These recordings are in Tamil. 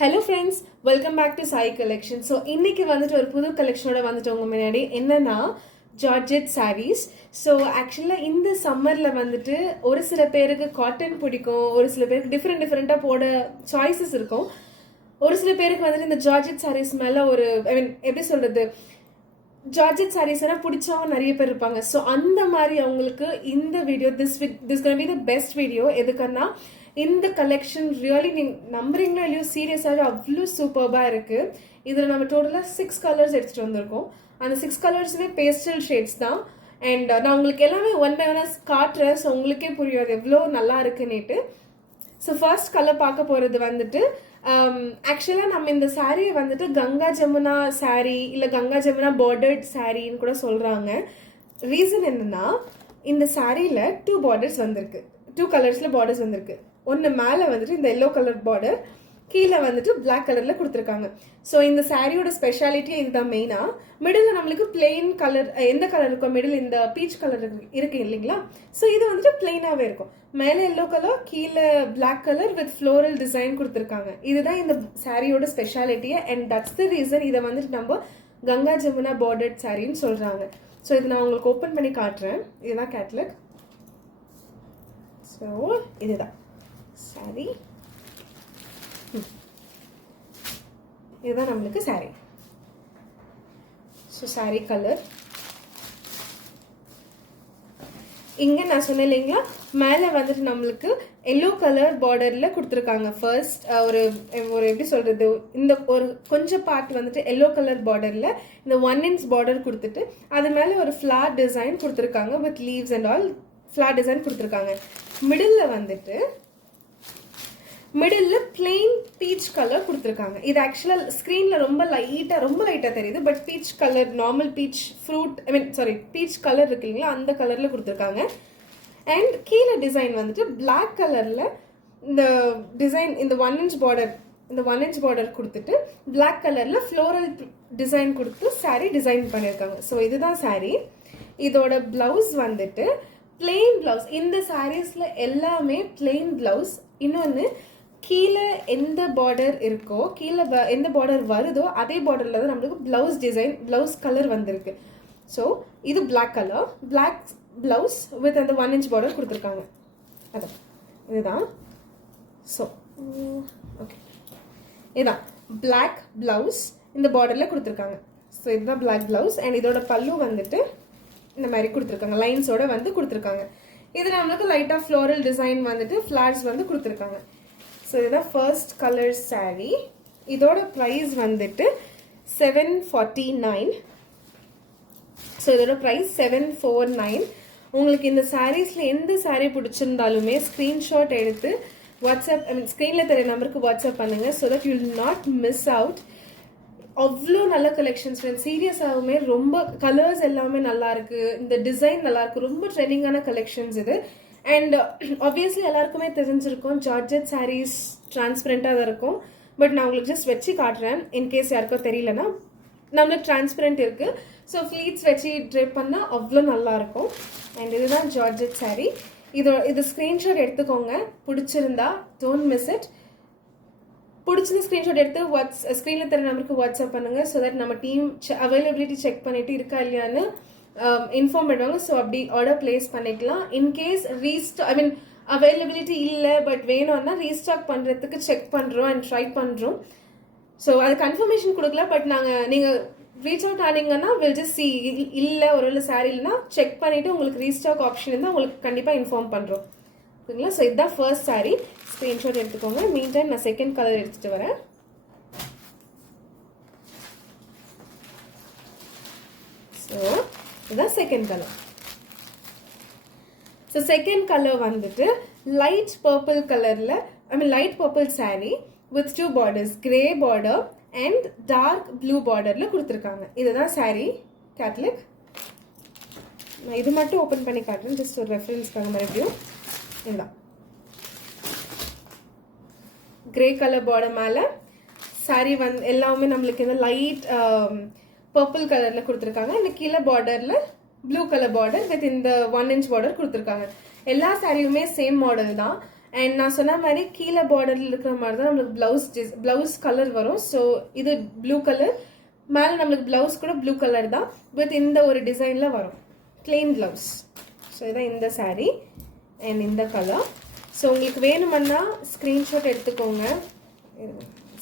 Hello friends, welcome back to Sai Collection. So இன்னைக்கு வந்துட்டு ஒரு புது கலெக்ஷனோட வந்துட்டு உங்க முன்னாடி என்னன்னா ஜார்ஜெட் sarees. ஸோ ஆக்சுவலாக இந்த சம்மரில் வந்துட்டு ஒரு சில பேருக்கு காட்டன் பிடிக்கும், ஒரு சில பேருக்கு டிஃப்ரெண்ட்டாக போட சாய்ஸஸ் இருக்கும். ஒரு சில பேருக்கு வந்துட்டு இந்த ஜார்ஜெட் sarees மேலே ஒரு எப்படி சொல்றது, ஜார்ஜெட் சாரீஸ்னா பிடிச்சவங்க நிறைய பேர் இருப்பாங்க. ஸோ அந்த மாதிரி அவங்களுக்கு இந்த video this gonna be the best video. எதுக்குன்னா இந்த கலெக்ஷன் ரியலி நீங்கள் நம்புறீங்களா இல்லையோ சீரியஸாகவே அவ்வளோ சூப்பர்பாக இருக்குது. இதில் நம்ம டோட்டலாக 6 கலர்ஸ் எடுத்துகிட்டு வந்திருக்கோம். அந்த 6 கலர்ஸுமே பேஸ்டல் ஷேட்ஸ் தான். அண்ட் நான் உங்களுக்கு எல்லாமே ஒன் பை ஒன்னாக காட்டுறேன். ஸோ உங்களுக்கே புரியும் அது எவ்வளோ நல்லா இருக்குன்னுட்டு. ஸோ ஃபர்ஸ்ட் கலர் பார்க்க போகிறது வந்துட்டு ஆக்சுவலாக நம்ம இந்த சாரியை வந்துட்டு கங்கா ஜமுனா சாரீ இல்லை கங்கா ஜமுனா பார்டர்ட் சாரின்னு கூட சொல்கிறாங்க. ரீசன் என்னன்னா இந்த சாரியில் 2 பார்டர்ஸ் வந்திருக்கு, 2 கலர்ஸில் பார்டர்ஸ் வந்திருக்கு. ஒன்று மேலே வந்துட்டு இந்த எல்லோ கலர் பார்டர், கீழே வந்துட்டு பிளாக் கலரில் கொடுத்துருக்காங்க. ஸோ இந்த சாரியோட ஸ்பெஷாலிட்டியே இதுதான் மெயினாக. மிடில் நம்மளுக்கு பிளெயின் கலர், எந்த கலர் இருக்கும் மிடில் இந்த பீச் கலர் இருக்கு இல்லைங்களா. ஸோ இது வந்துட்டு பிளெயினாகவே இருக்கும். மேலே எல்லோ கலர், கீழே black colour with floral design கொடுத்துருக்காங்க. இதுதான் இந்த சாரியோட ஸ்பெஷாலிட்டியே. அண்ட் தட்ஸ் த ரீசன் இதை வந்துட்டு நம்ம கங்கா ஜமுனா பார்டர்ட் சாரின்னு சொல்கிறாங்க. ஸோ இது நான் உங்களுக்கு ஓப்பன் பண்ணி காட்டுறேன். இதுதான் கேட்லாக். ஸோ இதுதான் சாரி, இதுதான் நம்மளுக்கு சாரி. ஸோ சாரி கலர் இங்கே நான் சொன்னேன் இல்லைங்களா, மேலே வந்துட்டு நம்மளுக்கு எல்லோ கலர் பார்டரில் கொடுத்துருக்காங்க. ஃபர்ஸ்ட் ஒரு எப்படி சொல்கிறது, இந்த ஒரு கொஞ்சம் பார்ட் வந்துட்டு எல்லோ கலர் பார்டரில் இந்த 1 inch பார்டர் கொடுத்துட்டு அது மேலே ஒரு ஃப்ளார் டிசைன் கொடுத்துருக்காங்க with leaves and all floral design கொடுத்துருக்காங்க. மிடில் வந்துட்டு மிடில் பிளெயின் பீச் கலர் கொடுத்துருக்காங்க. இது ஆக்சுவலாக ஸ்க்ரீனில் ரொம்ப லைட்டாக தெரியுது. But peach colour, normal peach fruit peach colour இருக்கு இல்லைங்களா, அந்த கலரில் கொடுத்துருக்காங்க. அண்ட் கீழே டிசைன் வந்துட்டு பிளாக் கலரில் இந்த டிசைன், இந்த 1 inch பார்டர் கொடுத்துட்டு பிளாக் கலரில் ஃப்ளோரல் டிசைன் கொடுத்து சாரீ டிசைன் பண்ணியிருக்காங்க. ஸோ இதுதான் சாரீ. இதோட பிளவுஸ் வந்துட்டு பிளெயின் பிளவுஸ். இந்த சாரீஸில் எல்லாமே பிளெயின் பிளவுஸ். இன்னொன்று, கீழே எந்த பார்டர் இருக்கோ, கீழே எந்த பார்டர் வருதோ அதே பார்டரில் தான் நம்மளுக்கு பிளவுஸ் டிசைன், பிளவுஸ் கலர் வந்திருக்கு. ஸோ இது black colour, black blouse with அந்த 1 inch பார்டர் கொடுத்துருக்காங்க. அதான் இதுதான். ஸோ ஓகே, இதுதான் பிளாக் பிளவுஸ் இந்த பார்டரில் கொடுத்துருக்காங்க. ஸோ இதுதான் பிளாக் பிளவுஸ். அண்ட் இதோட பல்லு வந்துட்டு இந்த மாதிரி கொடுத்துருக்காங்க, லைன்ஸோட வந்து கொடுத்துருக்காங்க. இது நம்மளுக்கு லைட்டாக ஃப்ளோரல் டிசைன் வந்துட்டு ஃப்ளார்ஸ் வந்து கொடுத்துருக்காங்க. ஸோ இதுதான் ஃபர்ஸ்ட் கலர் சாரீ. இதோட ப்ரைஸ் வந்துட்டு 749. ஸோ இதோட ப்ரைஸ் 749. உங்களுக்கு இந்த சாரீஸில் எந்த சாரீ பிடிச்சிருந்தாலுமே ஸ்க்ரீன்ஷாட் எடுத்து வாட்ஸ்அப், ஸ்க்ரீனில் தெரிய நம்பருக்கு வாட்ஸ்அப் பண்ணுங்கள். So that you will not miss out. அவ்வளோ நல்ல கலெக்ஷன்ஸ் ஃப்ரெண்ட்ஸ். சீரியஸாகவுமே ரொம்ப கலர்ஸ் எல்லாமே நல்லா இருக்கு, இந்த டிசைன் நல்லா இருக்கு, ரொம்ப ட்ரெண்டிங்கான கலெக்ஷன்ஸ் இது. அண்ட் ஆப்வியஸ்லி எல்லாருக்குமே தெரிஞ்சிருக்கும் ஜார்ஜெட் சாரீஸ் டிரான்ஸ்பரண்டாக தான் இருக்கும். பட் நான் உங்களுக்கு ஜஸ்ட் வச்சு காட்டுறேன், இன்கேஸ் யாருக்கோ தெரியலன்னா. நம்மளுக்கு டிரான்ஸ்பரண்ட் இருக்கு. ஸோ ஃப்ளீட்ஸ் வச்சு ட்ரேப் பண்ணால் அவ்வளோ நல்லா இருக்கும். அண்ட் இதுதான் ஜார்ஜெட் சாரீ. இது ஸ்க்ரீன்ஷாட் எடுத்துக்கோங்க, பிடிச்சிருந்தா டோன்ட் மிஸ் இட். பிடிச்சது ஸ்க்ரீன்ஷாட் எடுத்து ஸ்க்ரீனில் தர நம்பருக்கு வாட்ஸ்அப் பண்ணுங்க. ஸோ தட் நம்ம டீம் அவைலபிலிட்டி செக் பண்ணிட்டு இருக்கா இல்லையான்னு இன்ஃபார்ம் பண்ணுவாங்க. ஸோ அப்படி ஆர்டர் பிளேஸ் பண்ணிக்கலாம். இன்கேஸ் அவைலபிலிட்டி இல்லை பட் வேணும்னா ரீஸ்டாக் பண்ணுறதுக்கு செக் பண்ணுறோம் அண்ட் ட்ரை பண்ணுறோம். ஸோ அது கன்ஃபர்மேஷன் கொடுக்கல. பட் நீங்கள் ரீச் அவுட் ஆனீங்கன்னா வில் ஜஸ்ட் சி, இல்லை ஒருவேளை சாரி இல்லைன்னா செக் பண்ணிவிட்டு உங்களுக்கு ரீஸ்டாக் ஆப்ஷன் இருந்தால் உங்களுக்கு கண்டிப்பாக இன்ஃபார்ம் பண்ணுறோம். ஓகேங்களா. ஸோ இதுதான் ஃபர்ஸ்ட் சாரீ, ஸ்க்ரீன்ஷாட் எடுத்துக்கோங்க. மீன் டைம் நான் செகண்ட் கலர் எடுத்துகிட்டு வரேன். ஸோ இதுதான் second colour. So second colour வந்துட்டு லைட் பர்பிள் கலரில், light purple sari with 2 borders, grey border and dark blue பார்டரில் கொடுத்துருக்காங்க. இதுதான் சாரீ கேட்லாக். நான் இது மட்டும் ஓப்பன் பண்ணி காட்டுறேன், ஜஸ்ட் ஒரு ரெஃபரன்ஸ்க்காக மறுபடியும். இதுதான் கிரே கலர் பார்டர் மேலே சாரீ எல்லாமே நம்மளுக்கு இந்த லைட் பர்பிள் கலரில் கொடுத்துருக்காங்க. இந்த கீழே பார்டரில் ப்ளூ கலர் பார்டர் வித் இந்த 1 inch பார்டர் கொடுத்துருக்காங்க. எல்லா சாரியுமே சேம் மாடல் தான். அண்ட் நான் சொன்ன மாதிரி கீழே பார்டரில் இருக்கிற மாதிரி தான் நம்மளுக்கு ப்ளவுஸ் கலர் வரும். ஸோ இது ப்ளூ கலர், மேலே நம்மளுக்கு ப்ளவுஸ் கூட ப்ளூ கலர் தான் வித் இந்த ஒரு டிசைனில் வரும், பிளெயின் ப்ளவுஸ். ஸோ இதான் இந்த சாரீ அண்ட் இந்த கலர். ஸோ உங்களுக்கு வேணுமன்னா ஸ்க்ரீன்ஷாட் எடுத்துக்கோங்க.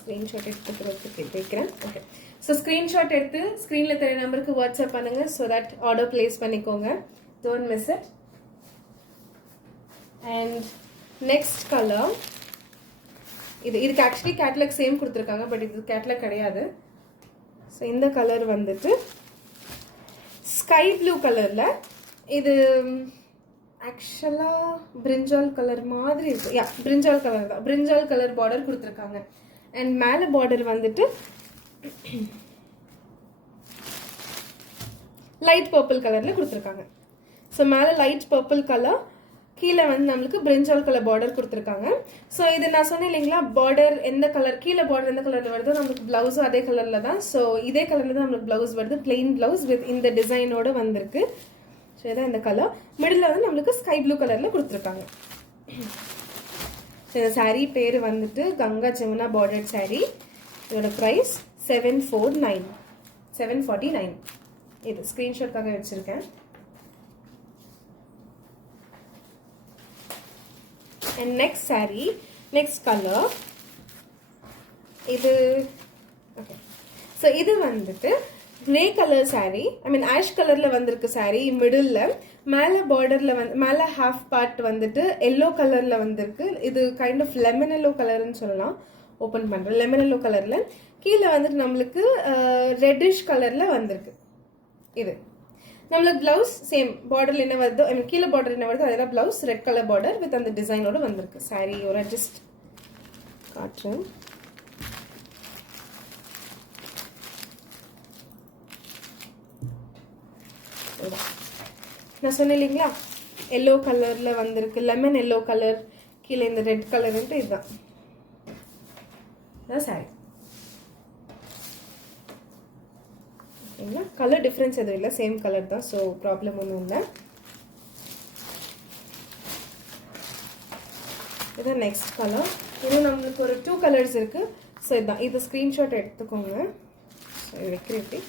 ஸ்க்ரீன்ஷாட் எடுத்துக்கிறதுக்கு கேட்குறேன். ஓகே, ஸோ ஸ்க்ரீன்ஷாட் எடுத்து ஸ்க்ரீனில் தெரிய நம்பருக்கு வாட்ஸ்அப் பண்ணுங்கள். ஸோ தட் ஆர்டர் பிளேஸ் பண்ணிக்கோங்க. Don't miss it. And next colour இதுக்கு ஆக்சுவலி கேட்லாக் சேம் கொடுத்துருக்காங்க, பட் இது கேட்லாக் கிடையாது. ஸோ இந்த கலர் வந்துட்டு ஸ்கை ப்ளூ கலரில், இது ஆக்சுவலாக பிரிஞ்சால் கலர் மாதிரி இருக்கு. யா, பிரிஞ்சால் கலர் தான். பிரிஞ்சால் கலர் பார்டர் கொடுத்துருக்காங்க. அண்ட் மேலே பார்டர் வந்துட்டு லைட் பர்பிள் கலரில் கொடுத்துருக்காங்க. ஸோ மேலே லைட் பர்பிள் கலர், கீழே வந்து நம்மளுக்கு பிரிஞ்சால் கலர் பார்டர் கொடுத்துருக்காங்க. ஸோ இது நான் சொன்னேன் இல்லைங்களா, பார்டர் எந்த கலர், கீழே பார்டர் எந்த கலரில் வருதோ நம்மளுக்கு ப்ளவுஸும் அதே கலரில் தான். ஸோ இதே கலரில் தான் நம்மளுக்கு ப்ளவுஸ் வருது, பிளெயின் ப்ளவுஸ் வித் இந்த டிசைனோடு வந்திருக்கு. ஸோ இதான் இந்த கலர். மிடில் வந்து நம்மளுக்கு ஸ்கை ப்ளூ கலரில் கொடுத்துருக்காங்க. ஸோ இந்த சாரீ பேர் வந்துட்டு கங்கா ஜமுனா பார்டர் சாரீ. இதோட ப்ரைஸ் 749. இது ஸ்க்ரீன்ஷாட்காக வச்சுருக்கேன். And next saree, next color, இது okay. So இது வந்துட்டு grey color saree, I mean ash colorல வந்திருக்கு saree. மிடில்ல மேலே பார்டர்ல வந்து மேலே ஹாஃப் பார்ட் வந்துட்டு எல்லோ கலர்ல வந்திருக்கு. இது கைண்ட் ஆஃப் லெமன் எல்லோ கலர்னு சொல்லலாம். ஓப்பன் பண்ணுறேன். லெமன் எல்லோ கலர்ல கீழே வந்துட்டு நம்மளுக்கு ரெட்டிஷ் கலர்ல வந்திருக்கு. இது நம்மளுக்கு பிளவுஸ் சேம் பார்டர்ல என்ன வருதோ, ஐ மீன் கீழே பார்டர் என்ன வருதோ அதெல்லாம் blouse red colour border with அந்த டிசைனோட வந்திருக்கு. சாரியோட ஜஸ்ட் காட்டுறேன். நான் சொன்னேன் இல்லைங்களா, எல்லோ கலர்ல வந்திருக்கு, லெமன் எல்லோ கலர், கீழே இந்த ரெட் கலர்ன்ட்டு இதுதான் சாரி. கலர் டிஃப்ரென்ஸ் எதுவும் இல்லை, சேம் கலர் தான். ஸோ ப்ராப்ளம் ஒன்றும் இல்லை. இதுதான் நெக்ஸ்ட் கலர். இன்னும் நம்மளுக்கு ஒரு 2 கலர்ஸ் இருக்கு. ஸோ இதுதான், இது ஸ்க்ரீன்ஷாட் எடுத்துக்கோங்க. ஸோ இது வைக்கிறேன் எப்படி.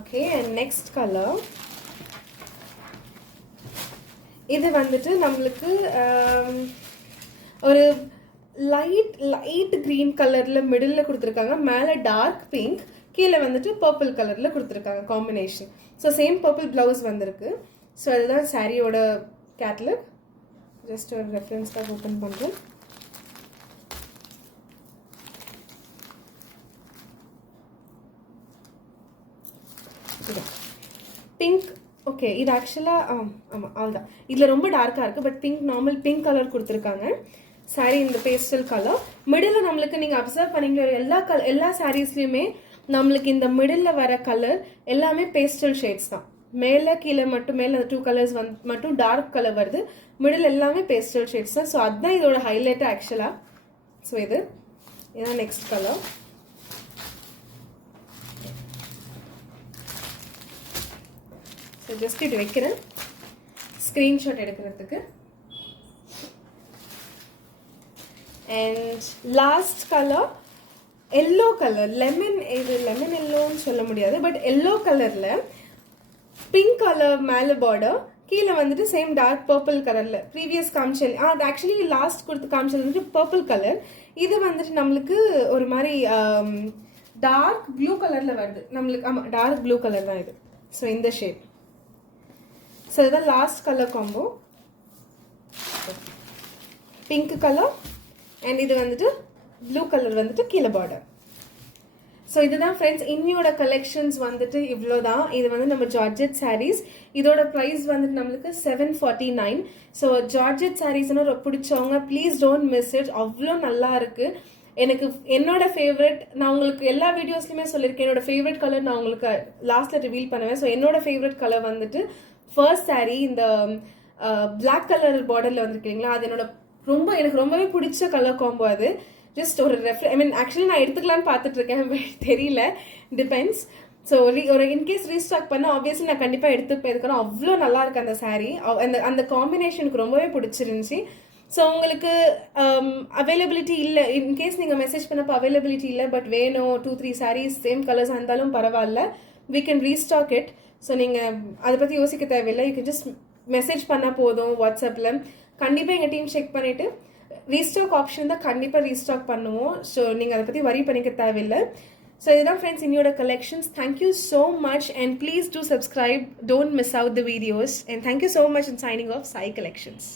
ஓகே, அண்ட் நெக்ஸ்ட் கலர் இது வந்துட்டு நம்மளுக்கு ஒரு லைட் கிரீன் கலர்ல மிடில் கொடுத்துருக்காங்க. மேலே டார்க் பிங்க், கீழே வந்துட்டு பர்பிள் கலர்ல கொடுத்துருக்காங்க combination. So same purple blouse வந்திருக்கு. ஸோ அதுதான் சாரியோட கேட்லாக். ஜஸ்ட் ஒரு ரெஃபரன்ஸ்க்காக ஓப்பன் பண்ணுறேன். பிங்க். ஓகே, இது ஆக்சுவலாக ஆமாம் அவ்வளோதான். இதில் ரொம்ப டார்க்காக இருக்குது, but pink normal pink colour கொடுத்துருக்காங்க. சாரீ இந்த பேஸ்டல் கலர். மிடில் நம்மளுக்கு நீங்கள் அப்சர்வ் பண்ணிக்கிற எல்லா சாரீஸ்லையுமே நம்மளுக்கு இந்த மிடில் வர கலர் எல்லாமே பேஸ்டல் ஷேட்ஸ் தான். மேலே கீழே மட்டும் மேலே அந்த 2 கலர்ஸ் மட்டும் டார்க் கலர் வருது. மிடில் எல்லாமே பேஸ்டல் ஷேட்ஸ் தான். ஸோ அதுதான் இதோட ஹைலைட்டு ஆக்சுவலாக. ஸோ இதுதான் நெக்ஸ்ட் கலர். ஸோ ஜஸ்ட் இது வைக்கிறேன் ஸ்க்ரீன்ஷாட் எடுக்கிறதுக்கு. And last colour yellow colour, lemon. இது லெமன் எல்லோன்னு சொல்ல முடியாது, பட் எல்லோ கலரில் பிங்க் கலர் மேலே பார்டர், கீழே வந்துட்டு சேம் டார்க் பர்பிள் கலரில் ப்ரீவியஸ் காமிச்சல். அது ஆக்சுவலி லாஸ்ட் கொடுத்து காமிச்சல் வந்துட்டு பர்பிள் கலர். இது வந்துட்டு நம்மளுக்கு ஒரு மாதிரி டார்க் ப்ளூ கலரில் வருது நம்மளுக்கு. ஆமாம், டார்க் ப்ளூ கலர் தான் இது. ஸோ இந்த ஷேட். ஸோ இதுதான் last colour combo. Pink colour and இது வந்துட்டு ப்ளூ கலர் வந்துட்டு கீழே பார்டர். ஸோ இதுதான் ஃப்ரெண்ட்ஸ் இன்னியோட கலெக்ஷன்ஸ் வந்துட்டு இவ்வளோதான். இது வந்து நம்ம ஜார்ஜெட் சாரீஸ். இதோட ப்ரைஸ் வந்துட்டு நம்மளுக்கு 749. ஸோ ஜார்ஜெட் சாரீஸ்னு பிடிச்சவங்க ப்ளீஸ் டோன்ட் மிஸ் இட். அவ்வளோ நல்லா இருக்கு. எனக்கு என்னோட ஃபேவரட், நான் உங்களுக்கு எல்லா வீடியோஸ்லையுமே சொல்லியிருக்கேன், என்னோட ஃபேவரட் கலர் நான் உங்களுக்கு லாஸ்ட்டில் ரிவீல் பண்ணுவேன். ஸோ என்னோட ஃபேவரட் கலர் வந்துட்டு ஃபர்ஸ்ட் சாரீ இந்த பிளாக் கலர் பார்டரில் வந்துருக்கீங்களா, அது என்னோட எனக்கு ரொம்பவே பிடிச்ச கலர் காம்போ. அது ஜஸ்ட் ஒரு ஐ மீன் ஆக்சுவலி நான் எடுத்துக்கலான்னு பார்த்துட்டு இருக்கேன், தெரியல, டிபெண்ட்ஸ். ஸோ ஒரு இன்கேஸ் ரீஸ்டாக் பண்ண ஆப்வியஸ்லி நான் கண்டிப்பாக எடுத்துப்பேன். இதுக்கான அவ்வளோ நல்லா இருக்கு அந்த சாரீ. அந்த காம்பினேஷனுக்கு ரொம்பவே பிடிச்சிருந்துச்சி. ஸோ உங்களுக்கு அவைலபிலிட்டி இல்லை, இன்கேஸ் நீங்கள் மெசேஜ் பண்ணப்போ அவைலபிலிட்டி இல்லை பட் வேணும் 2-3 சாரீஸ் சேம் கலர்ஸ் இருந்தாலும் பரவாயில்ல, we can restock it. So நீங்கள் அதை பற்றி யோசிக்க தேவையில்லை. யூ கேன் ஜஸ்ட் மெசேஜ் பண்ணால் போதும் வாட்ஸ்அப்பில். கண்டிப்பாக எங்கள் டீம் செக் பண்ணிவிட்டு ரீஸ்டாக் ஆப்ஷன் தான் கண்டிப்பாக ரீஸ்டாக் பண்ணுவோம். ஸோ நீங்கள் அதை பற்றி வரி பண்ணிக்க தேவையில்லை. ஸோ இதுதான் ஃப்ரெண்ட்ஸ் இன்னையோட collections. Thank you so much and please do subscribe. Don't miss out the videos and thank you so much in signing off Sai collections.